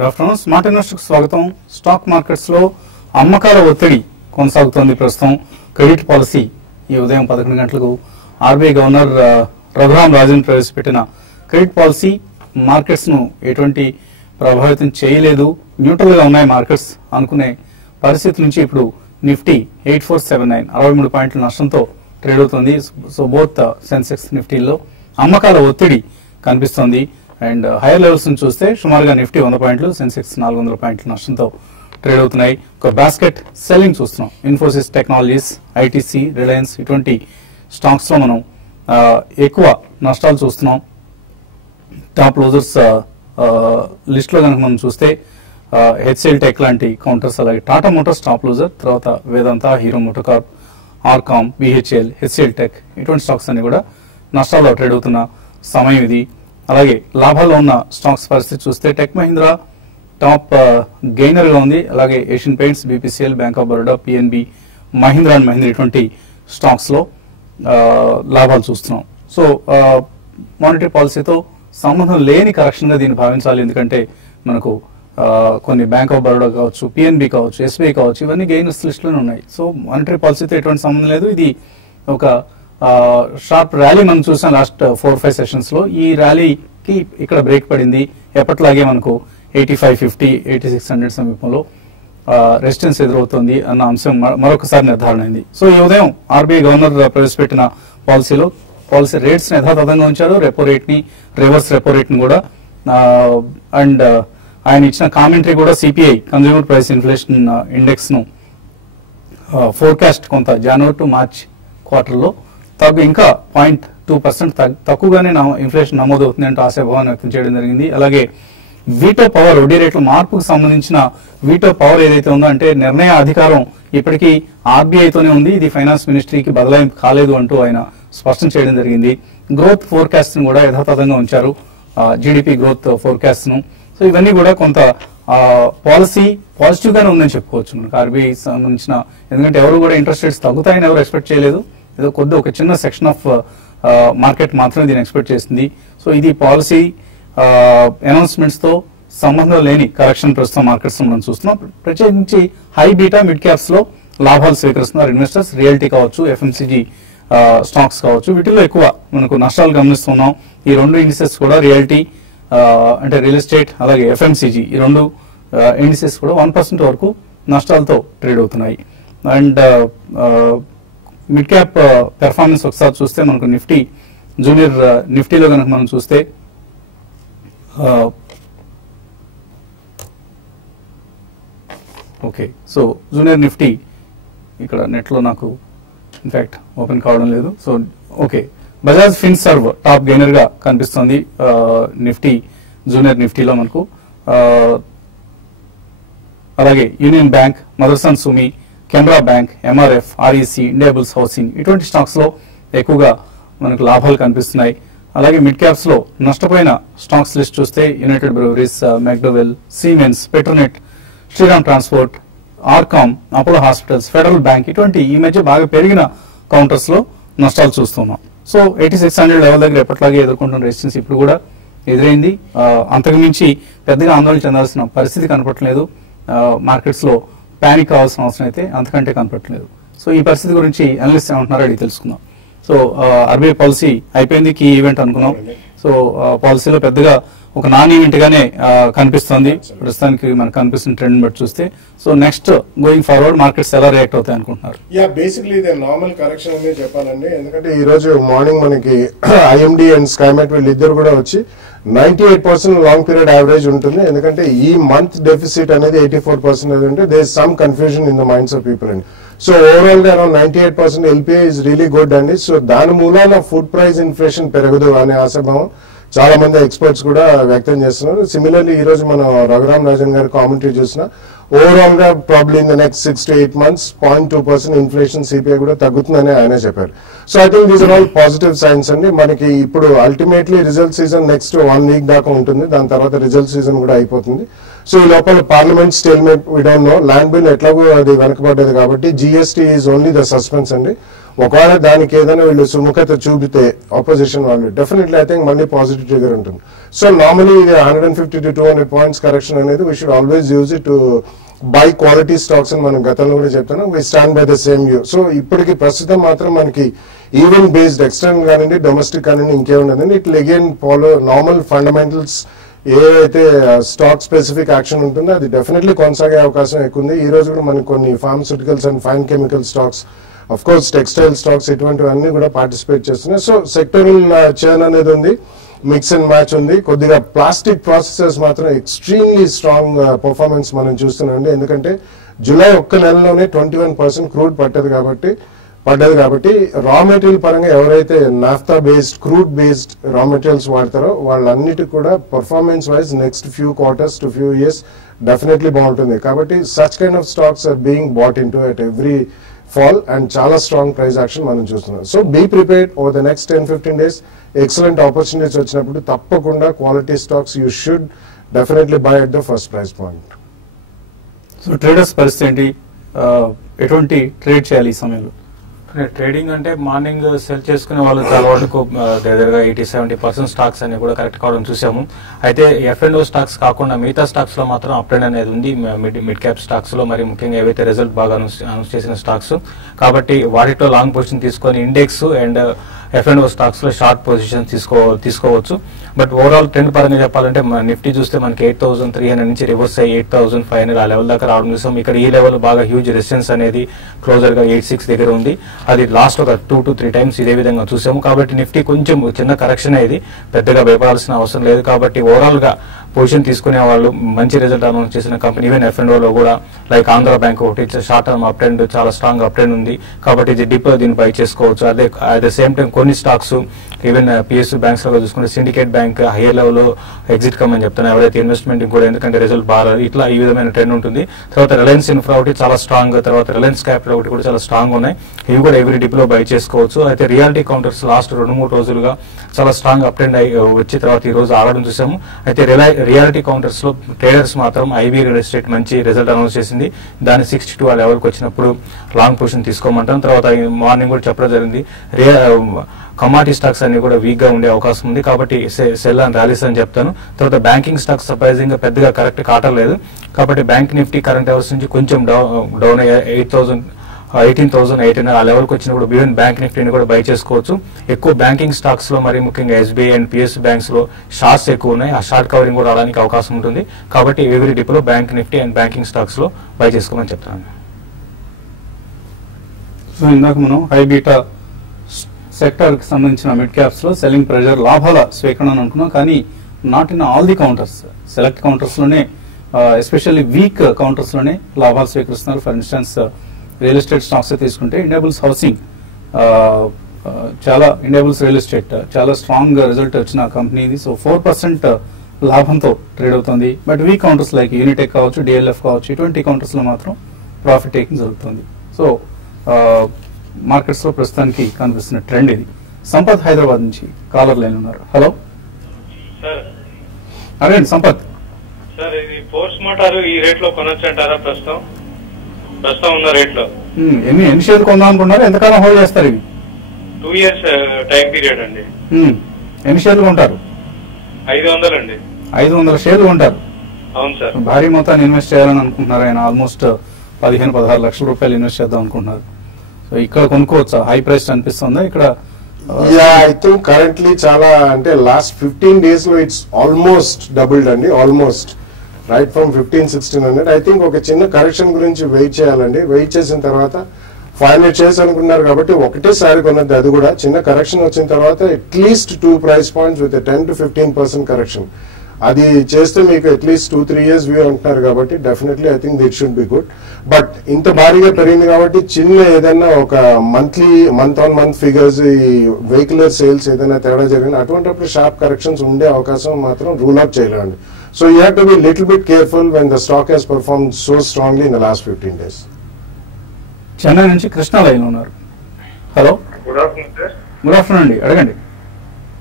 Good afternoon. Smart ఇన్వెస్టర్కి స్వాగతం. Stock markets లో అమ్మకాల ఒత్తిడి కొనసాగుతోంది. ప్రస్తుతం క్రెడిట్ పాలసీ ఈ ఉదయం 11 గంటలకు ఆర్బీఐ గవర్నర్ రఘురామ్ రాజన్ ప్రవేశపెట్టిన క్రెడిట్ పాలసీ మార్కెట్స్ ను ఎటువంటి ప్రభావితం చేయలేదు, న్యూట్రల్ గా ఉన్నాయి మార్కెట్స్ అనుకునే పరిస్థితి నుంచి ఇప్పుడు నిఫ్టీ 8479 63 పాయింట్ల నష్టంతో ట్రేడ్ అవుతుంది. సో బోత్ సెన్సెక్స్ నిఫ్టీలో అమ్మకాల ఒత్తిడి కనిపిస్తోంది. అండ్ హైయర్ లెవెల్స్ ని చూస్తే సుమారుగా నిఫ్టీ 100 పాయింట్లు, సెన్సెక్స్ 400 పాయింట్ల నష్టంతో ట్రేడ్ అవుతున్నాయి. ఒక బాస్కెట్ సెల్లింగ్ చూస్తున్నాం. ఇన్ఫోసిస్ టెక్నాలజీస్, ఐటీసీ, రిలయన్స్ ఇటువంటి స్టాక్స్ లో మనం ఎక్కువ నష్టాలు చూస్తున్నాం. టాప్ లోజర్స్ లిస్ట్ లో కనుక మనం చూస్తే హెచ్సిఎల్ టెక్ లాంటి కౌంటర్స్, అలాగే టాటా మోటార్స్ టాప్ లోజర్, తర్వాత వేదాంత, హీరో మోటోకార్ప్, ఆర్కామ్, బిహెచ్ఎల్, హెచ్సిఎల్ టెక్ ఇటువంటి స్టాక్స్ అన్ని కూడా నష్టాల్లో ట్రేడ్ అవుతున్న సమయం ఇది. అలాగే లాభాల్లో ఉన్న స్టాక్స్ పరిస్థితి చూస్తే టెక్ మహీంద్రా టాప్ గెయినర్ గా ఉంది. అలాగే Asian paints, BPCL, bank of Baroda, PNB, Mahindra and Mahindra ఇటువంటి స్టాక్స్ లో లాభాలు చూస్తున్నాం. సో మానిటరీ పాలసీతో సంబంధం లేని కరెక్షన్ గా దీన్ని భావించాలి. ఎందుకంటే మనకు కొన్ని బ్యాంక్ ఆఫ్ బరోడా కావచ్చు, పిఎన్బి కావచ్చు, ఎస్బీఐ కావచ్చు, ఇవన్నీ గెయినర్స్ లిస్ట్ లోనే ఉన్నాయి. సో మానిటరీ పాలసీతో ఎటువంటి సంబంధం లేదు. ఇది ఒక షార్ప్ ర్యాలీ మనం చూసాం లాస్ట్ 4-5 సెషన్స్ లో. ఈ ర్యాలీకి ఇక్కడ బ్రేక్ పడింది. ఎప్పట్లాగే మనకు 8550, 8600 సమీపంలో రెసిస్టెన్స్ ఎదురవుతుంది అన్న అంశం మరొకసారి నిర్ధారణ అయింది. సో ఈ ఉదయం ఆర్బీఐ గవర్నర్ ప్రవేశపెట్టిన పాలసీలో పాలసీ రేట్స్ ని యథాతథంగా ఉంచారు. రెపో రేట్ ని, రివర్స్ రెపో రేట్ ని కూడా, అండ్ ఆయన ఇచ్చిన కామెంటరీ కూడా CPI consumer price inflation index ను ఫోర్కాస్ట్ కొంత జనవరి టు మార్చ్ క్వార్టర్ లో ఇంకా 0.2% తక్కువగానే ఇన్ఫ్లేషన్ నమోదవుతుంది అంటూ ఆశాభావాన్ని వ్యక్తం చేయడం జరిగింది. అలాగే వీటో పవర్, వడ్డీ రేట్ల మార్పుకు సంబంధించిన వీటో పవర్ ఏదైతే ఉందో, అంటే నిర్ణయ అధికారం ఇప్పటికీ ఆర్బీఐతోనే ఉంది, ఇది ఫైనాన్స్ మినిస్ట్రీకి బదలాయింపు కాలేదు అంటూ ఆయన స్పష్టం చేయడం జరిగింది. గ్రోత్ ఫోర్కాస్ట్ ను కూడా యథాతథంగా ఉంచారు, జీడిపి గ్రోత్ ఫోర్కాస్ట్ ను. సో ఇవన్నీ కూడా కొంత పాలసీ పాజిటివ్ గానే ఉందని చెప్పుకోవచ్చు మనకు ఆర్బీఐ సంబంధించిన. ఎందుకంటే ఎవరు కూడా ఇంట్రెస్ట్ రేట్స్ తగ్గుతాయని ఎవరు ఎక్స్పెక్ట్ చేయలేదు. ఏదో ఒక చిన్న సెక్షన్ ఆఫ్ మార్కెట్ మాత్రమే దీన్ని ఎక్స్పెక్ట్ చేసింది. సో ఇది పాలసీ అనౌన్స్మెంట్స్ తో సంబంధం లేని కరెక్షన్ ప్రస్తుతం మార్కెట్స్ మనం చూస్తున్నాం. ప్రత్యేకించి హై బీటా మిడ్ క్యాప్స్ లో లాభాలు స్వీకరిస్తున్నారు ఇన్వెస్టర్స్. రియల్టీ కావచ్చు, ఎఫ్ఎంసీజీ స్టాక్స్ కావచ్చు, వీటిలో ఎక్కువ మనకు నష్టాలు గమనిస్తున్నాం. ఈ రెండు ఇండిసెస్ కూడా రియల్టీ అంటే రియల్ ఎస్టేట్, అలాగే ఎఫ్ఎంసీజీ, ఈ రెండు ఇండిసెస్ కూడా 1% వరకు నష్టాలతో ట్రేడ్ అవుతున్నాయి. అండ్ మిడ్ క్యాప్ పెర్ఫార్మెన్స్ ఒకసారి చూస్తే మనకు నిఫ్టీ, జూనియర్ నిఫ్టీలో కనుక మనం చూస్తే ఓకే, సో జూనియర్ నిఫ్టీ ఇక్కడ నెట్ లో నాకు ఇన్ఫాక్ట్ ఓపెన్ కావడం లేదు. So okay, Bajaj Finserv top gainer గా కనిపిస్తుంది నిఫ్టీ, జూనియర్ నిఫ్టీలో మనకు. అలాగే యూనియన్ బ్యాంక్, మదర్సన్ సుమి, Canara bank, MRF, REC, Indiabulls housing ఇటువంటి స్టాక్స్ లో ఎక్కువగా మనకు లాభాలు కనిపిస్తున్నాయి. అలాగే మిడ్ క్యాప్స్ లో నష్టపోయిన స్టాక్స్ లిస్ట్ చూస్తే United Breweries, McDowell, Siemens, Petronet, Shriram transport, RCom, Apollo hospitals, Federal Bank ఇటువంటి ఈ మధ్య బాగా పెరిగిన కౌంటర్స్ లో నష్టాలు చూస్తున్నాం. సో 8600 లెవెల్ దగ్గర ఎప్పట్లాగే ఎదుర్కొంటున్న రెసిస్టెన్స్ ఇప్పుడు కూడా ఎదురైంది. అంతకుమించి పెద్దగా ఆందోళన చెందాల్సిన పరిస్థితి కనపడట్లేదు. మార్కెట్స్ లో ప్యానిక్ కావాల్సిన అవసరం అయితే అంతకంటే కనపడట్లేదు. సో ఈ పరిస్థితి గురించి అనలిస్ట్ ఏమంటున్నారో అడిగి తెలుసుకుందాం. సో ఆర్బీఐ పాలసీ అయిపోయింది, కీ ఈవెంట్ అనుకున్నాం. సో పాలసీలో పెద్దగా ఒక నాన్ ఈవెంట్ గానే కనిపిస్తుంది ప్రస్తుతానికి మనకు కనిపిస్తున్న ట్రెండ్ బట్టి చూస్తే. So next going forward markets ఎలా రియాక్ట్ అవుతాయి అనుకుంటున్నారు? బేసిక్లీ ఇది నార్మల్ కరెక్షన్ అనే చెప్పాలండి. ఎందుకంటే ఈ రోజు మార్నింగ్ మనకి ఐఎండి అండ్ స్కైమెట్ వీళ్ళిద్దరు కూడా వచ్చి 98% లాంగ్ పీరియడ్ యావరేజ్ ఉంటుంది. ఎందుకంటే ఈ మంత్ డెఫిసిట్ అనేది 84% అనేది ఉంటే there is some confusion in the minds of people అండి. సో ఓవరాల్ గా around 98% LPI is really good అండి. సో దాని మూలాన ఫుడ్ ప్రైస్ ఇన్ఫ్లేషన్ పెరగదు అనే ఆశాభావం చాలా మంది ఎక్స్పర్ట్స్ కూడా వ్యక్తం చేస్తున్నారు. సిమిలర్లీ ఈ రోజు మనం రఘురామ్ రాజన్ గారి కామెంటరీ చూసిన ఓవరాల్ గా probably in the next 6 to 8 months 0.2% inflation CPI కూడా తగ్గుతుందని ఆయన చెప్పారు. So I think these are all positive signs అండి. మనకి ఇప్పుడు ultimately result season next 1 week దాకా ఉంటుంది. దాని తర్వాత రిజల్ట్ సీజన్ కూడా అయిపోతుంది. సో ఈ లోపల parliament stalemate we don't know. Land bill ఎట్లాగో అది వెనకబడ్డది కాబట్టి GST is only the suspense అండి. ఒకవేళ దానికి ఏదైనా వీళ్ళు సుముఖత చూపితే ఆపోజిషన్ వాళ్ళు డెఫినెట్లీ ఐ థింక్ మళ్ళీ పాజిటివ్ ట్రిగర్ ఉంటుంది. సో నార్మలీ ఇది 150 to 200 పాయింట్స్ కరెక్షన్ అనేది we should always use it to buy quality stocks అని మనం గతంలో కూడా చెప్తాను. We stand by the same view. So ఇప్పటికి ప్రస్తుతం మాత్రం మనకి ఈవెన్ బేస్డ్ ఎక్స్టర్నల్ కానివ్వండి డొమెస్టిక్ కానివ్వండి ఇంకేముండదండి, it again follow normal fundamentals. ఏదైతే స్టాక్ స్పెసిఫిక్ యాక్షన్ ఉంటుందో అది డెఫినెట్లీ కొనసాగే అవకాశం ఎక్కువ ఉంది. ఈ రోజు కూడా మనకి కొన్ని pharmaceuticals and fine chemical stocks, of course textile stocks ఇటువంటివన్నీ కూడా పార్టిసిపేట్ చేస్తున్నాయి. సో సెక్టరల్ చర్న్ అనేది ఉంది, మిక్స్ అండ్ మ్యాచ్ ఉంది. కొద్దిగా ప్లాస్టిక్ ప్రాసెసర్స్ మాత్రం ఎక్స్ట్రీమ్లీ స్ట్రాంగ్ పర్ఫార్మెన్స్ మనం చూస్తున్నాం. ఎందుకంటే జూలై ఒక్క నెలలోనే 21% క్రూడ్ పడ్డది కాబట్టి రా మెటీరియల్ పరంగా ఎవరైతే naphtha based crude based raw materials వాడతారో వాళ్ళన్నిటికి కూడా performance wise next few quarters to few years definitely బాగుంటుంది. కాబట్టి such kind of stocks are being bought in to at every fall and చాలా స్ట్రాంగ్ ప్రైస్ యాక్షన్ మనం చూస్తున్నాం. So be prepared over the next 10-15 days. Excellent opportunities వచ్చినప్పుడు తప్పకుండా quality stocks you should definitely buy at the first price point. So traders పరిస్థితి ఏంటి, ఎటువంటి trade చేయాలి ఈ సమయంలో? ట్రేడింగ్ అంటే మార్నింగ్ సెల్ చేసుకునే వాళ్ళు చాలా వరకు దగ్గరగా 80-70% స్టాక్స్ అన్ని కూడా కరెక్ట్ కావడం చూసాము. అయితే F&O స్టాక్స్ కాకుండా మిగతా స్టాక్స్ లో మాత్రం అప్ ట్రెండ్ అనేది ఉంది. మిడ్ క్యాప్ స్టాక్స్ లో మరి ముఖ్యంగా ఏవైతే రిజల్ట్ బాగా అనౌన్స్ చేసిన స్టాక్స్ కాబట్టి వాటితో లాంగ్ పొజిషన్ తీసుకొని ఇండెక్స్ అండ్ F&O స్టాక్స్ లో షార్ట్ పొజిషన్ తీసుకోవచ్చు. బట్ ఓవరాల్ ట్రెండ్ పరంగా చెప్పాలంటే నిఫ్టీ చూస్తే మనకి 8,300 నుంచి రివర్స్ అయ్యి 8,500 ఆ లెవెల్ దాకా రావడం చూసాం. ఇక్కడ ఈ లెవెల్ బాగా హ్యూజ్ రెసిస్టెన్స్ అనేది క్లోజర్ గా 86 దగ్గర ఉంది. అది లాస్ట్ ఒక 2 to 3 times ఇదే విధంగా చూసాము. కాబట్టి నిఫ్టీ కొంచెం చిన్న కరెక్షన్ అయ్యేది, పెద్దగా భయపడాల్సిన అవసరం లేదు. కాబట్టి ఓవరాల్ గా పొజిషన్ తీసుకునే వాళ్ళు మంచి రిజల్ట్ అనౌన్స్ చేసిన కంపెనీ ఈవెన్ F&O లో కూడా లైక్ ఆంధ్ర బ్యాంక్ ఒకటి షార్ట్ టర్మ్ అప్ ట్రెండ్ చాలా స్ట్రాంగ్ అప్ ట్రెండ్ ఉంది. కాబట్టి ఇది డిప్ దీన్ని బై చేసుకోవచ్చు. అదే అట్ ద సేమ్ టైం కొన్ని స్టాక్స్ ఈవెన్ PSU బ్యాంక్స్ లో చూసుకుంటే సిండికేట్ బ్యాంక్ హైయర్ లెవెల్ లో ఎగ్జిట్ కమ్మని చెప్తాను ఎవరైతే ఇన్వెస్ట్మెంట్ కూడా, ఎందుకంటే రిజల్ట్ బాగా ఇట్లా ఈ విధమైన ట్రెండ్ ఉంటుంది. తర్వాత రిలయన్స్ ఇన్ఫ్రా ఒకటి చాలా స్ట్రాంగ్, తర్వాత రిలయన్స్ క్యాపిటల్ ఒకటి కూడా చాలా స్ట్రాంగ్ ఉన్నాయి. ఇవి కూడా ఎవ్రీ డిప్ లో బై చేసుకోవచ్చు. అయితే రియాలిటీ కౌంటర్స్ లాస్ట్ 2-3 రోజులుగా చాలా స్ట్రాంగ్ అప్ ట్రెండ్ వచ్చి తర్వాత ఈ రోజు ఆగడం చూసాము. అయితే రియాలిటీ కౌంటర్స్ లో ట్రేడర్స్ మాత్రం IB రియల్ ఎస్టేట్ మంచి రిజల్ట్ అనౌన్స్ చేసింది. దాని 62 ఆ లెవెల్కి వచ్చినప్పుడు లాంగ్ పొజిషన్ తీసుకోమంటాం. తర్వాత మార్నింగ్ కూడా చెప్పడం జరిగింది కమాడిటీ స్టాక్స్ అన్ని కూడా వీక్ గా ఉండే అవకాశం ఉంది. కాబట్టి సెల్ అండ్ ర్యాలీస్ అని చెప్తాను. తర్వాత బ్యాంకింగ్ స్టాక్స్ సర్ప్రైజింగ్ గా పెద్దగా కరెక్ట్ కాటలేదు. కాబట్టి బ్యాంక్ నిఫ్టీ కరెంట్ అవర్స్ నుంచి కొంచెం డౌన్ 18,800 ఆ లెవెల్కి వచ్చినప్పుడు ఈవెన్ బ్యాంక్ నిఫ్టీని కూడా బై చేసుకోవచ్చు. ఎక్కువ బ్యాంకింగ్ స్టాక్స్ లో మరి ముఖ్యంగా SBI అండ్ PSU బ్యాంక్స్ లో షార్ట్స్ ఎక్కువ ఉన్నాయి. ఆ షార్ట్ కవరింగ్ కూడా రావడానికి అవకాశం ఉంటుంది. కాబట్టి ఎవ్రీ డిప్ లో bank Nifty and banking stocks లో బై చేసుకోమని చెప్తాను. సో ఇందాక మనం హై బీటా సెక్టర్ కి సంబంధించిన మిడ్ క్యాప్స్ లో సెల్లింగ్ ప్రెషర్ లాభాల స్వీకరణ అనుకున్నాం, కానీ not in all the counters. Select counters లోనే ఎస్పెషల్లీ వీక్ కౌంటర్స్ లోనే లాభాలు స్వీకరిస్తున్నారు. For instance real estate stocks తీసుకుంటే ఇండియాబుల్స్ హౌసింగ్, చాలా ఇండియాబుల్స్ రియల్ ఎస్టేట్ చాలా స్ట్రాంగ్ రిజల్ట్ వచ్చిన కంపెనీ ఇది. సో 4% లాభంతో ట్రేడ్ అవుతుంది. But weak counters like Unitech కావచ్చు, DLF కావచ్చు, ఇటువంటి కౌంటర్స్ లో మాత్రం ప్రాఫిట్ టేకింగ్ జరుగుతుంది. సో మార్కెట్స్ లో ప్రస్తుతానికి కనిపిస్తున్న ట్రెండ్ ఇది. సంపత్ హైదరాబాద్ నుంచి కాలర్ లైన్ ఉన్నారు. హలో అదేండి సంపత్ సార్, ఇది ఫోర్స్ మోటార్ ఈ రేట్ లో కొనొచ్చు అంటారా? ప్రస్తుతం ఉన్న రేట్ లో ఎన్ని షేర్లు కొందాం అనుకున్నారు? ఎంతకాలం హోల్డ్ చేస్తారు ఇవి? 2 years టైం పీరియడ్ అండి. ఎన్ని షేర్లు కొంటారు? 500 అండి. 500 షేర్లు కొంటారు. అవును సార్. భారీ మొత్తాన్ని ఇన్వెస్ట్ చేయాలని అనుకుంటున్నారు. ఆయన ఆల్మోస్ట్ 15-16 లక్షల రూపాయలు ఇన్వెస్ట్ చేద్దాం అనుకుంటున్నారు. సో ఇక్కడ కొనుక్కోవచ్చా? హై ప్రైస్ అనిపిస్తుందా ఇక్కడ? ఐ థింక్ కరెంట్లీ చాలా అంటే లాస్ట్ 15 days లో ఇట్స్ ఆల్మోస్ట్ డబుల్డ్ అండి. Almost right from 1500-1600. I think ఒక చిన్న కరెక్షన్ గురించి వెయిట్ చేయాలండి. వెయిట్ చేసిన తర్వాత 500 షేర్స్ అనుకున్నారు కాబట్టి ఒకటేసారి కొన్నది. అది కూడా చిన్న కరెక్షన్ వచ్చిన తర్వాత at least 2 price points with 10-15% correction. అది చేస్తే మీకు అట్లీస్ట్ 2-3 years వ్యూ అంటున్నారు కాబట్టి definitely I think that should be good. But ఇంత భారీగా పెరిగింది కాబట్టి చిన్న ఏదైనా ఒక మంత్ ఆన్ మంత్ ఫిగర్స్ ఈ వెహికులర్ సేల్స్ ఏదైనా తేడా జరిగింది అటువంటిప్పుడు షార్ప్ కరెక్షన్స్ ఉండే అవకాశం మాత్రం రూల్ అవుట్ చేయలేండి. So you have to be little bit careful when the stock has performed so strongly in the last 15 days. Chennai నుంచి కృష్ణ లైన్ ఉన్నారు. Hello, good afternoon sir. Good afternoon అండి, అడగండి.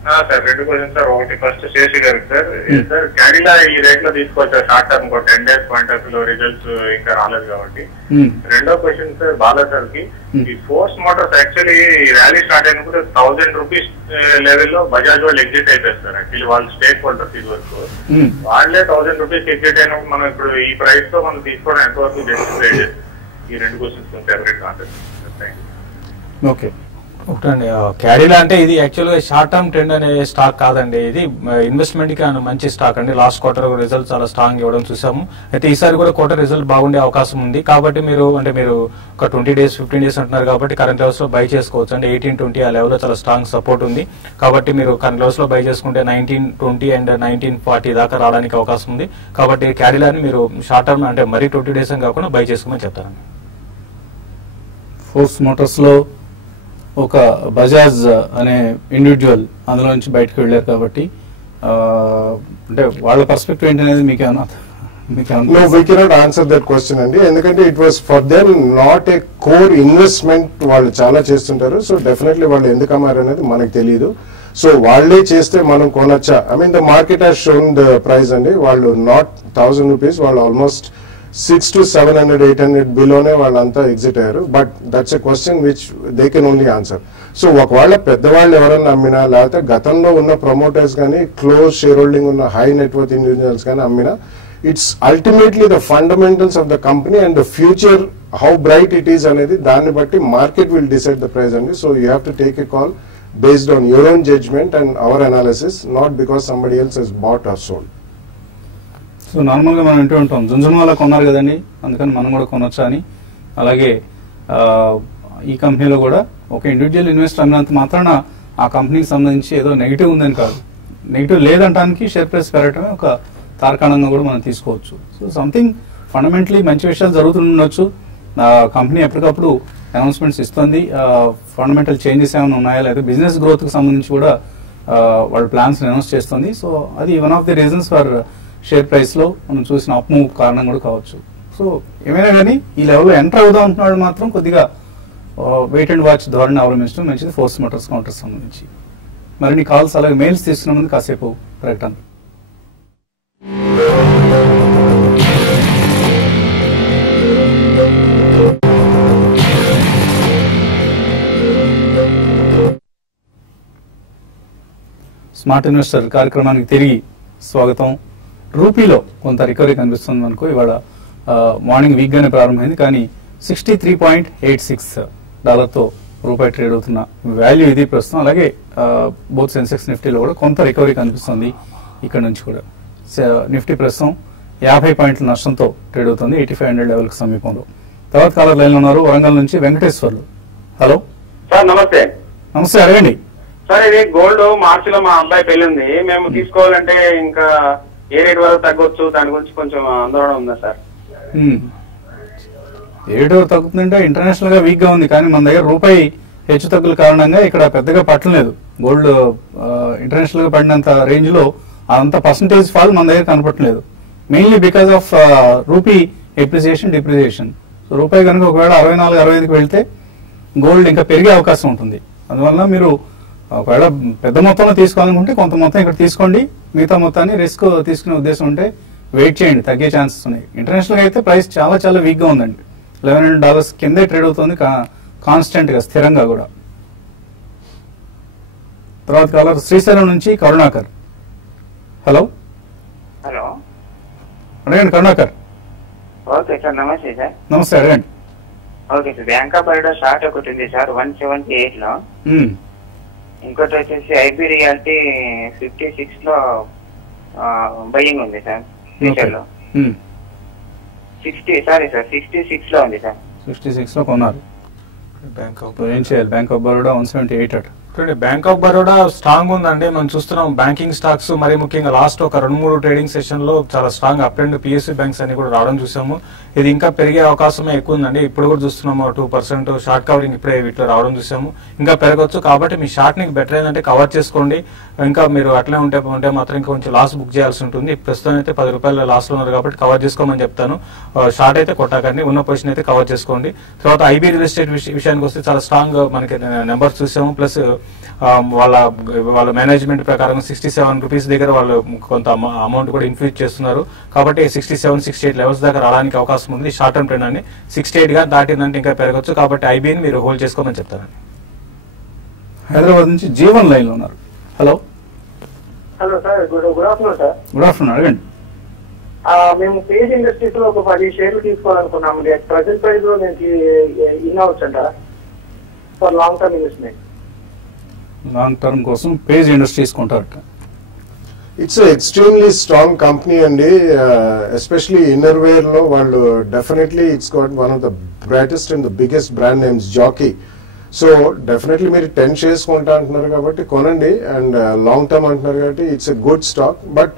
Sir 2 question sir. ఒకటి first Sesh గారికి sir. Sir Cadila ఈ rate లో తీసుకోవచ్చు short term 10 days point of లో రిజల్ట్స్ ఇంకా రాలేదు కాబట్టి. రెండో క్వశ్చన్ సార్ బాలా సార్ కి, ఈ force Motors actually rally start అయినప్పుడు 1000 రూపీస్ లెవెల్లో బజాజ్ వాళ్ళు ఎగ్జిట్ అయిపోయారు సార్. యాక్చువల్లీ వాళ్ళు స్టేక్ హోల్డర్స్ ఇది వరకు వాళ్ళే 1000 రూపీస్ ఎగ్జిట్ అయినప్పుడు మనం ఇప్పుడు ఈ ప్రైస్ తో మనం తీసుకోవడం ఎంతవరకు జస్టిఫైడ్? ఈ 2 క్వశ్చన్స్ ఫేవరెట్ కాంటెస్ట్. ఓకే. ఒకటండి, క్యాడిలా అంటే ఇది యాక్చువల్గా షార్ట్ టర్మ్ ట్రెండ్ అనే స్టాక్ కాదండి. ఇది ఇన్వెస్ట్మెంట్ కి మంచి స్టాక్ అండి. లాస్ట్ క్వార్టర్ రిజల్ట్ చాలా స్ట్రాంగ్ ఇవ్వడం చూసాము. అయితే ఈసారి కూడా క్వార్టర్ రిజల్ట్ బాగుండే అవకాశం ఉంది. కాబట్టి మీరు ఒక 20 days 15 days అంటున్నారు కాబట్టి కరెంట్ లెవెల్స్ లో బై చేసుకోవచ్చు అండి. 1820 ఆ లెవెల్ లో చాలా స్ట్రాంగ్ సపోర్ట్ ఉంది. కాబట్టి మీరు కరెంట్ లెవెల్స్ లో బై చేసుకుంటే 1920 అండ్ 1940 దాకా రావడానికి అవకాశం ఉంది. కాబట్టి క్యాడిలాని మీరు షార్ట్ టర్మ్ అంటే మరీ 20 days అని కాకుండా బై చేసుకోమని చెప్తారండి. ఫోర్స్ మోటార్స్ లో ఒక బజాజ్ అనే ఇండివిజువల్ అందులో నుంచి బయటకు వెళ్ళారు కాబట్టి అంటే వాళ్ళ పర్స్పెక్టివ్ ఏంటనేది మీకేమన్నా? No, we cannot answer that question అండి. ఎందుకంటే it was for them not a core investment. వాళ్ళు చాలా చేస్తుంటారు. సో డెఫినెట్లీ వాళ్ళు ఎందుకు అమ్మారు అనేది మనకు తెలియదు. సో వాళ్ళే చేస్తే మనం కొనొచ్చా? I mean the market has shown the price అండి. వాళ్ళు నాట్ 1000 రూపీస్, వాళ్ళు ఆల్మోస్ట్ 6 to 700, 800 బిలోనే వాళ్ళంతా ఎగ్జిట్ అయ్యారు. But that's a question which they can only answer. So ఒకవేళ పెద్దవాళ్ళు ఎవరన్నా అమ్మినా, లేకపోతే గతంలో ఉన్న ప్రమోటర్స్ కానీ క్లోజ్ షేర్ హోల్డింగ్ ఉన్న హై నెట్వర్త్ ఇండివిజువల్స్ కానీ అమ్మినా, it's ultimately the fundamentals of the company and the future how bright it is అనేది దాన్ని బట్టి market will decide the price అండి. So you have to take a call based on your own judgment and our analysis, not because somebody else has bought or sold. So నార్మల్గా మనం వింటూ ఉంటాం జుంజున్వాలా కొన్నారు కదండి, అందుకని మనం కూడా కొనొచ్చా అని. అలాగే ఈ కంపెనీలో కూడా ఒక ఇండివిజువల్ ఇన్వెస్టర్ అన్నంత మాత్రాన ఆ కంపెనీకి సంబంధించి ఏదో నెగిటివ్ ఉందని కాదు. నెగిటివ్ లేదంటానికి షేర్ ప్రైస్ పెరగటమే ఒక తార్కాణంగా కూడా మనం తీసుకోవచ్చు. సో సంథింగ్ ఫండమెంటలీ మంచి విషయాలు జరుగుతుండొచ్చు. కంపెనీ ఎప్పటికప్పుడు అనౌన్స్మెంట్స్ ఇస్తుంది. ఫండమెంటల్ చేంజెస్ ఏమైనా ఉన్నాయా, లేదా బిజినెస్ గ్రోత్ కి సంబంధించి కూడా వాళ్ళ ప్లాన్స్ అనౌన్స్ చేస్తుంది. సో అది one of the reasons for share price లో మనం చూసిన అప్ మూవ్ కారణం కూడా కావచ్చు. సో ఏమైనా కానీ ఈ లెవెల్లో ఎంటర్ అవుదాం అంటున్నాడు మాత్రం కొద్దిగా వెయిట్ అండ్ వాచ్ ధోరణి అవలంబించడం మంచిది ఫోర్స్ మోటార్స్ కౌంటర్స్ సంబంధించి. మరిన్ని కాల్స్ అలాగే మెయిల్స్ తీసుకున్న ముందు కాసేపు ప్రకటన. స్మార్ట్ ఇన్వెస్టర్ కార్యక్రమానికి తిరిగి స్వాగతం. రూపీలో కొంత రికవరీ కనిపిస్తుంది మనకు. ఇవాళ మార్నింగ్ వీక్ గానే ప్రారంభమైంది, కానీ $63.86 రూపాయి ట్రేడ్ అవుతున్న వాల్యూ ఇది ప్రస్తుతం. అలాగే బోత్ సెన్సెక్స్ నిఫ్టీలో కూడా కొంత రికవరీ కనిపిస్తుంది. ఇక్కడ నుంచి కూడా నిఫ్టీ ప్రస్తుతం 50 పాయింట్ల నష్టంతో ట్రేడ్ అవుతుంది 8500 లెవెల్ కి సమీపంలో. తర్వాత కాలర్ లైన్ లో ఉన్నారు వరంగల్ నుంచి వెంకటేశ్వర్లు. హలో సార్, నమస్తే. నమస్తే, అడగండి సార్. ఇది గోల్డ్ మార్చి లో మా అబ్బాయి పెళ్లి ఉంది, మేము తీసుకోవాలంటే ఇంకా ఏ రేట్ వరకు తగ్గొచ్చు, దాని గురించి కొంచెం ఆందోళన ఉందా సార్? ఏ రేట్ వరకు తగ్గుతుందంటే ఇంటర్నేషనల్ గా వీక్ గా ఉంది, కానీ మన దగ్గర రూపాయి హెచ్చు తగ్గుల కారణంగా ఇక్కడ పెద్దగా పట్టలేదు. గోల్డ్ ఇంటర్నేషనల్ గా పడినంత రేంజ్ లో అంత పర్సంటేజ్ ఫాల్ మన దగ్గర కనపట్టలేదు. Mainly because of rupee appreciation depreciation. So రూపాయి కనుక ఒకవేళ 64-65కి వెళ్తే గోల్డ్ ఇంకా పెరిగే అవకాశం ఉంటుంది. అందువల్ల మీరు ఒకవేళ పెద్ద మొత్తంలో తీసుకోవాలనుకుంటే కొంత మొత్తం ఇక్కడ తీసుకోండి, మిగతా మొత్తాన్ని రిస్క్ తీసుకునే ఉద్దేశం ఉంటే వెయిట్ చేయండి, తగ్గే ఛాన్సెస్ ఉన్నాయి. ఇంటర్నేషనల్ గా అయితే ప్రైస్ చాలా చాలా వీక్ గా ఉందండి. $1100 కిందే ట్రేడ్ అవుతుంది కాన్స్టెంట్ గా, స్థిరంగా కూడా. తర్వాత కాలర్ శ్రీశైలం నుంచి కరుణాకర్. హలో హలో, అడగండి కరుణాకర్. ఓకే సార్, నమస్తే సార్. నమస్తే, అడగండి. Okay sir, bank of Baroda short ఒకటి ఉంది సార్ 178 లో. ఇంకోటి వచ్చేసి ఐబీ రియాలిటీ 56 లో బయ్యింగ్ ఉంది సార్. ఫ్యూచర్ లో 66 లో ఉంది సార్. 66 లో కొన్నారు. ఏం చేయాలి? బ్యాంక్ ఆఫ్ బరోడా 178 అట. బ్యాంక్ ఆఫ్ బరోడా స్ట్రాంగ్ ఉందండి. మనం చూస్తున్నాం బ్యాంకింగ్ స్టాక్స్ మరి ముఖ్యంగా లాస్ట్ ఒక 2-3 ట్రేడింగ్ సెషన్ లో చాలా strong up and PSU banks అన్ని కూడా రావడం చూసాము. ఇది ఇంకా పెరిగే అవకాశమే ఎక్కువ ఉందండి. ఇప్పుడు కూడా చూస్తున్నాము 2% షార్ట్ కవరింగ్ ఇప్పుడే వీటిలో రావడం చూసాము. ఇంకా పెరగచ్చు. కాబట్టి మీ షార్ట్ ని బెటర్ ఏంటంటే కవర్ చేసుకోండి. ఇంకా మీరు అట్లే ఉంటే మాత్రం ఇంకా కొంచెం లాస్ బుక్ చేయాల్సి ఉంటుంది. ప్రస్తుతం అయితే ₹10 లాస్ లో ఉన్నారు కాబట్టి కవర్ చేసుకోమని చెప్తాను. షార్ట్ అయితే కొట్టాకండి, ఉన్న పొజిషన్ అయితే కవర్ చేసుకోండి. తర్వాత ఐబీ రియల్ ఎస్టేట్ విషయానికి వస్తే చాలా స్ట్రాంగ్ మనకి నెంబర్స్ చూసాము. ప్లస్ వాళ్ళ మేనేజ్మెంట్ ప్రకారం ₹67 దగ్గర వాళ్ళు కొంత అమౌంట్ కూడా ఇన్ఫ్యూజ్ చేస్తున్నారు. కాబట్టి 67-68 లెవెల్స్ దాకా రావడానికి అవకాశం ఉంది. షార్ట్ టర్మ్ ట్రెండ్ అని 68 గా దాటిందంటే ఇంకా పెరగచ్చు. కాబట్టి ఐబీని మీరు హోల్డ్ చేసుకోమని చెప్తారండి. హైదరాబాద్ నుంచి జీవన్ లైన్ లో ఉన్నారు. Hello sir, good afternoon sir. Good afternoon, అడగండి. మేము పేజ్ ఇండస్ట్రీస్ లో ఒక 10 షేర్లు తీసుకోవాలనుకున్నాము. ప్రజెంట్ ప్రైస్ లో నేను ఇన్ అవర్స్ అంటారా for long term investment? Long term కోసం పేజ్ ఇండస్ట్రీస్ కొంటారట. ఇట్స్ ఎక్స్ట్రీమ్లీ స్ట్రాంగ్ కంపెనీ అండి. ఎస్పెషలీ ఇన్నర్ వేర్ లో వాళ్ళు definitely it's got one of the brightest and the biggest brand names Jockey. So definitely మీరు 10 shares కొంటా అంటున్నారు కాబట్టి కొనండి. అండ్ లాంగ్ టర్మ్ అంటున్నారు కాబట్టి it's a good stock. But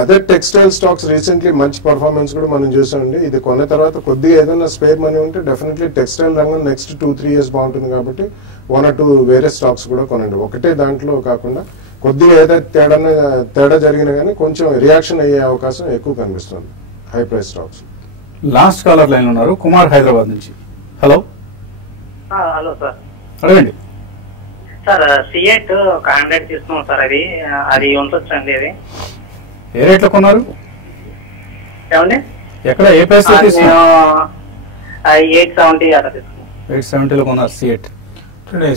other textile stocks recently మంచి పర్ఫార్మెన్స్ కూడా మనం చూసామండి. ఇది కొన్న తర్వాత కొద్దిగా ఏదైనా స్పేర్ మనీ ఉంటే డెఫినెట్లీ టెక్స్టైల్ రంగం నెక్స్ట్ 2-3 years బాగుంటుంది కాబట్టి 1 or 2 వేరే స్టాక్స్ కూడా కొనండి. ఒకటే దాంట్లో కాకుండా కొద్దిగా ఏదైతే తేడా జరిగినా కానీ కొంచెం రియాక్షన్ అయ్యే అవకాశం ఎక్కువ కనిపిస్తుంది high price stocks. Last caller line ఉన్నారు, కుమార్ హైదరాబాద్ నుంచి. Hello hello sir. అడగండి. సార్ సిఎట్ ఒక 100 తీసుకున్నాం సార్. అది ఉంచొచ్చండి? అది ఏ రేట్లో కొన్నారు? ఏమండి? ఎక్కడ, ఏ ప్రైస్ లో తీసుకున్నారు? 870 అలా తీసుకున్నాం. 870 కొన్నారు సిఎట్.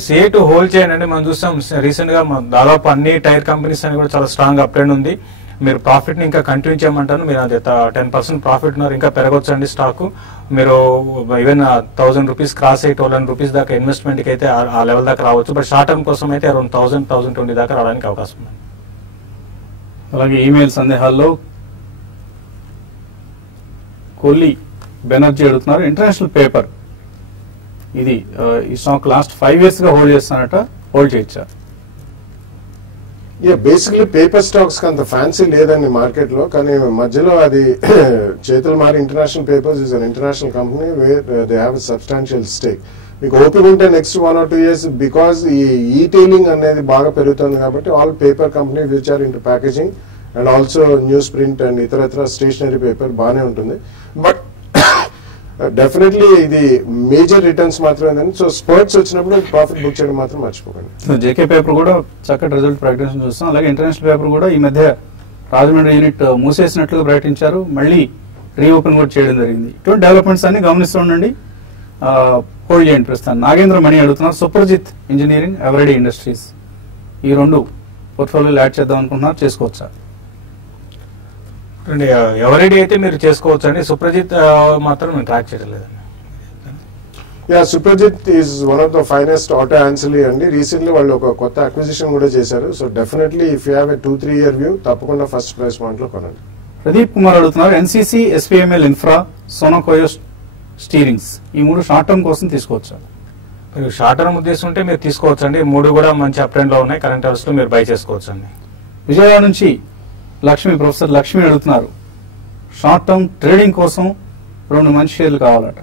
సిఎట్ హోల్డ్ చేయండి. మనం చూస్తాం రీసెంట్ గా దాదాపు అన్ని టైర్ కంపెనీస్ అని కూడా చాలా స్ట్రాంగ్ అప్ ట్రెండ్ ఉంది. మీరు ప్రాఫిట్ ని ఇంకా కంటిన్యూ చేయమంటాను. మీరు అదే 10% ప్రాఫిట్ ఉన్నారు, ఇంకా పెరగొచ్చండి స్టాక్. మీరు ఈవెన్ ₹1,000 క్రాస్ అయ్యి ₹1,200 దాకా ఇన్వెస్ట్మెంట్ కి అయితే ఆ లెవెల్ దాకా రావచ్చు. బట్ షార్ట్ టర్మ్ కోసం అయితే అరౌండ్ 1,000-1,020 దాకా రావడానికి అవకాశం ఉంది. అలాగే ఈమెయిల్ సందేహాల్లో కొల్లి బెనర్జీ అడుగుతున్నారు, ఇంటర్నేషనల్ పేపర్ ఇది ఈ స్టాక్ లాస్ట్ 5 years గా హోల్డ్ చేస్తానట, హోల్డ్ చేయొచ్చా? బేసిక్లీ పేపర్ స్టాక్స్ కి అంత ఫ్యాన్సీ లేదండి మార్కెట్ లో. కానీ మధ్యలో అది చేతులు మారి international papers is an international company where they have substantial stake. మీకు ఓపెన్ ఉంటే నెక్స్ట్ 1 or 2 years బికాస్ ఈ ఈటైలింగ్ అనేది బాగా పెరుగుతుంది కాబట్టి all paper company which are into packaging and also news print and ఇతర స్టేషనరీ పేపర్ బాగానే ఉంటుంది. బట్ డెఫినెట్లీ ఇది మేజర్ రిటర్న్స్ మాత్రమే. సో స్పర్ట్స్ వచ్చినప్పుడు ప్రాఫిట్ బుక్ చేయడం మాత్రం మర్చిపోకండి. సో జేకే పేపర్ కూడా చక్కటి రిజల్ట్ ప్రకటించడం చూస్తాం. అలాగే ఇంటర్నేషనల్ పేపర్ కూడా ఈ మధ్య రాజమండ్రి యూనిట్ మూసేసినట్లుగా ప్రకటించారు, మళ్ళీ రీఓపెన్ కూడా చేయడం జరిగింది. ఇటువంటి డెవలప్మెంట్స్ అన్ని గమనిస్తూ ఉండండి, హోల్డ్ చేయండి. ప్రస్తుతం నాగేంద్ర మణి అడుగుతున్నారు, సుప్రజిత్ ఇంజనీరింగ్, ఎవరిడీ ఇండస్ట్రీస్ ఈ 2 పోర్ట్ఫోలియోలు యాడ్ చేద్దాం అనుకుంటున్నారు, చేసుకోవచ్చా? ఎవరిడీ అయితే మీరు చేసుకోవచ్చు అండి. సుప్రజిత్ మాత్రం మేము ట్రాక్ చేయడం లేదండి. Suprajit is one of the finest auto ancillary అండి. రీసెంట్లీ వాళ్ళు ఒక కొత్త అక్విజిషన్ కూడా చేశారు. So definitely if you have a 2-3 year view తప్పకుండా ఫస్ట్ ప్రైస్ పాయింట్ లో కొనండి. ప్రదీప్ కుమార్ అడుగుతున్నారు, ఎన్సీసీ, ఎస్పీఎంఎల్ ఇన్ఫ్రా, సోనాకోయో స్టీరింగ్స్ ఈ 3 షార్ట్ టర్మ్ కోసం తీసుకోవచ్చా? మీరు షార్ట్ టర్మ్ ఉద్దేశం ఉంటే మీరు తీసుకోవచ్చు అండి. 3 కూడా మంచి అప్ ట్రెండ్ లో ఉన్నాయి. కరెంట్ అవర్స్ లో మీరు బై చేసుకోవచ్చు అండి. విజయవాడ నుంచి ప్రొఫెసర్ లక్ష్మి అడుగుతున్నారు, షార్ట్ టర్మ్ ట్రేడింగ్ కోసం 2 మంచి షేర్లు కావాలట.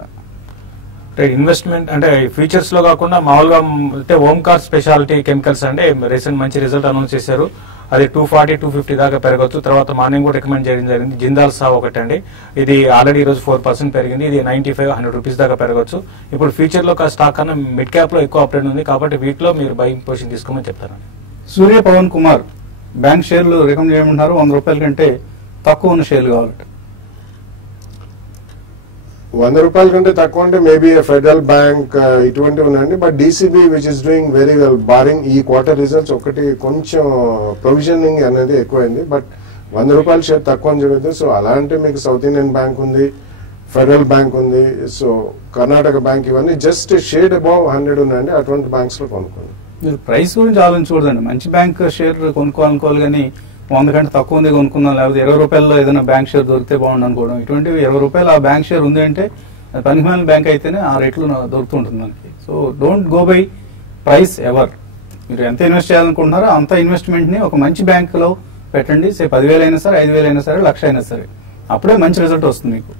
అంటే ఇన్వెస్ట్మెంట్ అంటే ఫ్యూచర్స్ లో కాకుండా మామూలుగా అయితే ఓంకార్ స్పెషాలిటీ కెమికల్స్ అంటే రీసెంట్ మంచి రిజల్ట్ అనౌన్స్ చేశారు. అది 240-250 దాకా పెరగచ్చు. తర్వాత మార్నింగ్ కూడా రికమెండ్ చేయడం జరిగింది. జిందాల్ సా ఒకటండి, ఇది ఆల్రెడీ ఈ రోజు 4% పెరిగింది. ఇది ₹95-100 దాకా పెరగచ్చు. ఇప్పుడు ఫ్యూచర్ లో స్టాక్ కన్నా మిడ్ క్యాప్ లో ఎక్కువ అప్రెండ్ ఉంది కాబట్టి వీటిలో మీరు బయింగ్ పొజిషన్ తీసుకోమని చెప్తారండి. సూర్య పవన్ కుమార్ బ్యాంక్ షేర్లు రికమెండ్ చేయమంటారు, ₹100 కంటే తక్కువ ఉన్న షేర్లు కావాలట. ₹100 కంటే తక్కువ అంటే మేబీ ఫెడరల్ బ్యాంక్ ఇటువంటివి ఉన్నాయండి. But DCB which is doing very well barring ఈ క్వార్టర్ రిజల్ట్స్ ఒకటి కొంచెం ప్రొవిజనింగ్ అనేది ఎక్కువైంది. బట్ ₹100 షేర్ తక్కువ అని చెప్పేది. సో అలా అంటే మీకు సౌత్ ఇండియన్ బ్యాంక్ ఉంది, ఫెడరల్ బ్యాంక్ ఉంది, సో కర్ణాటక బ్యాంక్, ఇవన్నీ జస్ట్ షేడ్ అబౌవ్ 100 ఉన్నాయండి. అటువంటి బ్యాంక్స్ లో కొనుక్కోండి. మీరు ప్రైస్ గురించి ఆలోచించకూడదండి. మంచి బ్యాంక్ షేర్ కొనుక్కోవాలనుకోవాలి కానీ 100 కంటే తక్కువ ఉంది కొనుక్కుందాం, లేకపోతే ₹20 ఏదైనా బ్యాంక్ షేర్ దొరికితే బాగుండు అనుకోవడం. ఇటువంటివి ₹20 ఆ బ్యాంక్ షేర్ ఉంది అంటే పనికిమాలిన బ్యాంక్ అయితేనే ఆ రేట్లు దొరుకుతుంటుంది మనకి. So don't go by price ever. మీరు ఎంత ఇన్వెస్ట్ చేయాలనుకుంటున్నారో అంత ఇన్వెస్ట్మెంట్ ని ఒక మంచి బ్యాంక్ లో పెట్టండి. 10,000 అయినా సరే, 5,000 అయినా సరే, 1,00,000 అయినా సరే, అప్పుడే మంచి రిజల్ట్ వస్తుంది మీకు.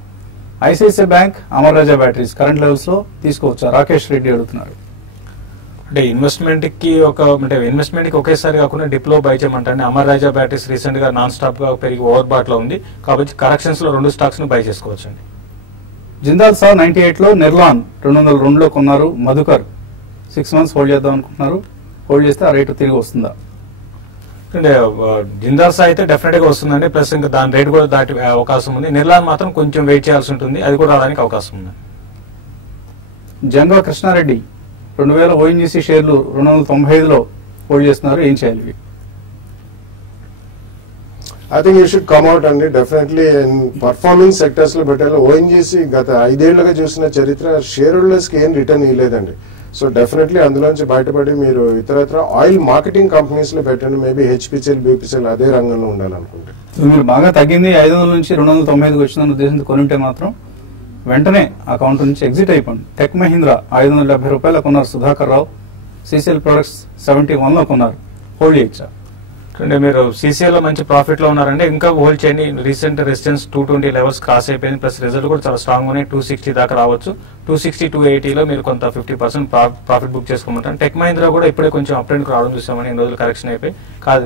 ఐసిఐసిఐ బ్యాంక్, అమర్ రాజా బ్యాటరీస్ కరెంట్ లెవెల్స్ లో తీసుకోవచ్చా? రాకేష్ రెడ్డి అడుగుతున్నారు. అంటే ఇన్వెస్ట్మెంట్ కి ఒకేసారి కాకుండా డిప్లో బై చేయమంటే అమర్ రాజా బ్యాటరీస్ రీసెంట్ గా నాన్ స్టాప్ గా పెరిగి ఓవర్ బాట్ లో ఉంది కాబట్టి కరెక్షన్స్ లో 2 స్టాక్స్ ని బై చేసుకోవచ్చు అండి. జిందాల్ సార్ 98 లో, నిర్లాన్ 202 లో కొన్నారు. మధుకర్ 6 months హోల్డ్ చేద్దాం అనుకుంటున్నారు. హోల్డ్ చేస్తే ఆ రేటు తిరిగి వస్తుందా? అంటే జిందాల్ సార్ అయితే డెఫినెట్ గా వస్తుందండి. ప్లస్ ఇంకా దాని రేట్ కూడా దాటి అవకాశం ఉంది. నిర్లాన్ మాత్రం కొంచెం వెయిట్ చేయాల్సి ఉంటుంది, అది కూడా రావడానికి అవకాశం ఉంది. జంగా కృష్ణారెడ్డి 2000 ఓఎన్జీసీ షేర్లు 295లో హోల్డ్ చేస్తున్నారు. ఏం చేయాలి? I think you should come out అండి. డెఫినెట్లీ పర్ఫార్మింగ్ సెక్టర్స్ లో పెట్టాలి. ఓఎన్జీసీ గత 5 ఏళ్లుగా చూసిన చరిత్ర షేర్ హోల్డర్స్ కి ఏం రిటర్న్ ఇవ్వలేదండి. సో డెఫినెట్లీ అందులోంచి బయటపడి మీరు ఇతరత్ర ఆయిల్ మార్కెటింగ్ కంపెనీస్ లో పెట్టండి. మేబీ హెచ్పిసిఎల్, బీపీసీఎల్ అదే రంగంలో ఉండాలనుకుంటే. మీరు బాగా తగ్గింది 500 నుంచి 295కి వచ్చిన ఉద్దేశంతో కొనుంటే మాత్రం వెంటనే అకౌంట్ నుంచి ఎగ్జిట్ అయిపోండి. టెక్ మహీంద్రా 570 రూపాయలు కొన్నారు సుధాకర్ రావు. సిసిఎల్ ప్రొడక్ట్స్ 71లో కొన్నారు. హోల్డ్ చేయొచ్చా? అంటే మీరు సిసిఎల్ లో మంచి ప్రాఫిట్ లో ఉన్నారంటే ఇంకా హోల్డ్ చేయండి. రీసెంట్ రెసిస్టెన్స్ 220 లెవెల్స్ క్రాస్ అయిపోయింది. ప్లస్ రిజల్ట్ కూడా చాలా స్ట్రాంగ్ ఉన్నాయి. 260 దాకా రావచ్చు. 260, 280 లో మీరు కొంత 50% ప్రాఫిట్ బుక్ చేసుకోమంటారు. టెక్ మహీంద్రా కూడా ఇప్పుడే కొంచెం అప్ ట్రెండ్ రావడం చూసామని, ఎన్ని రోజులు కరెక్షన్ అయిపోయి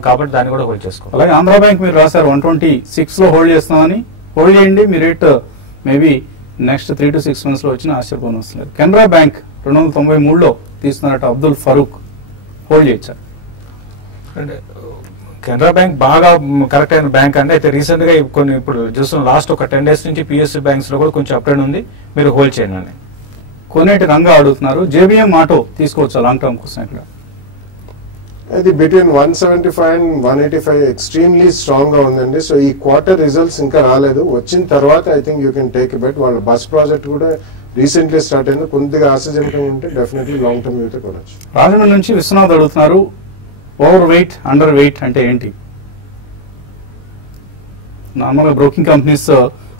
కాబట్టి దాన్ని కూడా హోల్డ్ చేసుకోవాలి. అలాగే ఆంధ్ర బ్యాంక్ మీరు రాశారు 126 లో హోల్డ్ చేస్తామని. హోల్డ్ చేయండి. మీ rate maybe next 3 to 6 months లో వచ్చిన ఆశ్చర్యపోవడం వస్తుంది. కెనరా బ్యాంక్ 293లో తీసుకున్నట్టు అబ్దుల్ ఫరూక్. హోల్డ్ చేయొచ్చా? అంటే కెనరా బ్యాంక్ బాగా కరెక్ట్ అయిన బ్యాంక్ అండి. అయితే రీసెంట్ గా కొన్ని ఇప్పుడు చూస్తున్న లాస్ట్ ఒక 10 days నుంచి పిఎస్యూ బ్యాంక్స్ లో కూడా కొంచెం అప్ ట్రెండ్ ఉంది, మీరు హోల్డ్ చేయండి అని. కోనేటి రంగా అడుగుతున్నారు. జేబీఎం ఆటో తీసుకోవచ్చా లాంగ్ టర్మ్ కోసం? ఇక్కడ అది బిట్వీన్ 175 and 185 ఎక్స్ట్రీమ్లీ స్ట్రాంగ్ గా ఉందండి. సో ఈ క్వార్టర్ రిజల్ట్స్ ఇంకా రాలేదు. వచ్చిన తర్వాత I think you can take bet. వాళ్ళ బస్ ప్రాజెక్ట్ కూడా రీసెంట్లీ స్టార్ట్ అయింది. కొద్దిగా ఆశాజనకంగా ఉంటే డెఫినెట్లీ లాంగ్ టర్మ్ యూతే కొనొచ్చు. రాజమండ్రి నుంచి విశ్వనాథ్ అడుగుతున్నారు. ఓవర్ వెయిట్, అండర్ వెయిట్ అంటే ఏంటి? నార్మల్ గా బ్రోకింగ్ కంపెనీస్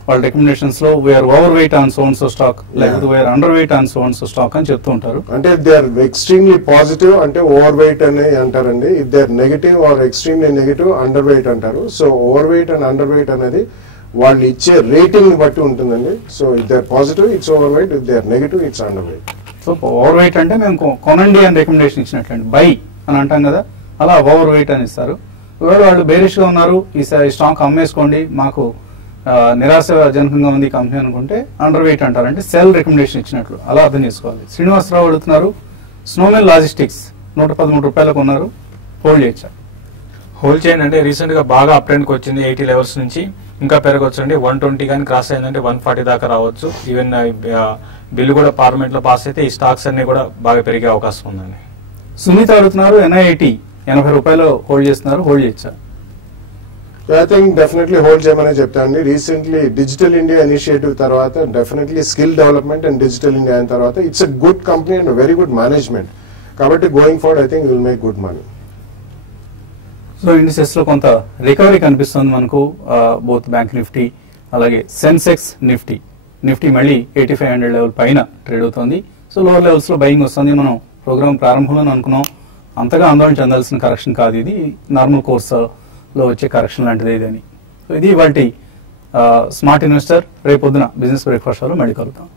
వాళ్ళ రికమెండేషన్స్ లో we are overweight on so and so stock, లేకపోతే we are underweight on so and so stock అని చెప్తూ ఉంటారు. అంటే దే ఆర్ ఎక్స్ట్రీమ్లీ పాజిటివ్ అంటే ఓవర్ వెయిట్ అని అంటారండి. If they are negative or extremely negative underweight అంటారు. So overweight and underweight అనేది వాళ్ళు ఇచ్చే రేటింగ్ ని బట్టి ఉంటుందండి. So if they are positive it's over weight, if they are negative it's underweight. So overweight అంటే మేము కొనండి అని రికమెండేషన్ ఇచ్చినట్లండి. బై అని అంటాం కదా, అలా ఓవర్ వెయిట్ అని ఇస్తారు. ఒకవేళ వాళ్ళు బేరిష్ గా ఉన్నారు, ఈ స్టాక్ అమ్మేసుకోండి, మాకు నిరాశజనకంగా ఉంది కంపెనీ అనుకుంటే అండర్ వెయిట్ అంటారు. అంటే సెల్ రికమెండేషన్ ఇచ్చినట్లు అలా అర్థం చేసుకోవాలి. శ్రీనివాసరావు అడుగుతున్నారు. స్నోమెన్ లాజిస్టిక్స్ 113 రూపాయలకు ఉన్నారు. హోల్డ్ చేయొచ్చా? హోల్డ్ చేయండి. అంటే రీసెంట్ గా బాగా అప్ ట్రెండ్ కి వచ్చింది. 80 లెవెల్స్ నుంచి ఇంకా పెరగవచ్చు అండి. 120 కానీ క్రాస్ అయిందంటే 140 దాకా రావచ్చు. ఈవెన్ బిల్లు కూడా పార్లమెంట్ లో పాస్ అయితే ఈ స్టాక్స్ అన్ని కూడా బాగా పెరిగే అవకాశం ఉందండి. సునీత అడుగుతున్నారు. NIIT 80 రూపాయలు హోల్డ్ చేస్తున్నారు. హోల్డ్ చేయొచ్చా? ఐ థింక్ డెఫినెట్లీ హోల్డ్ చేయమని చెప్తానండి. రీసెంట్లీ డిజిటల్ ఇండియా ఇనిషియేటివ్ తర్వాత definitely skill development and digital India అయిన తర్వాత it's a good company and very good management. కాబట్టి going forward I think will make good money. So indices లో కొంత recovery కనిపిస్తుంది మనకు. బోత్ బ్యాంక్ నిఫ్టీ అలాగే Sensex Nifty మళ్ళీ 8500 లెవెల్ పైన ట్రేడ్ అవుతుంది. సో లోవర్ లెవెల్స్ లో బయింగ్ వస్తుంది. మనం ప్రోగ్రామ్ ప్రారంభంలో అనుకున్నాం అంతగా ఆందోళన చెందాల్సిన కరెక్షన్ కాదు, ఇది నార్మల్ కోర్స్ లో వచ్చే కరెక్షన్ లాంటిది ఇదని. సో ఇది ఇవాల్టి స్మార్ట్ ఇన్వెస్టర్. రేపొద్దున బిజినెస్ బ్రేక్ఫాస్ట్ లో మళ్ళీ కలుగుతాం.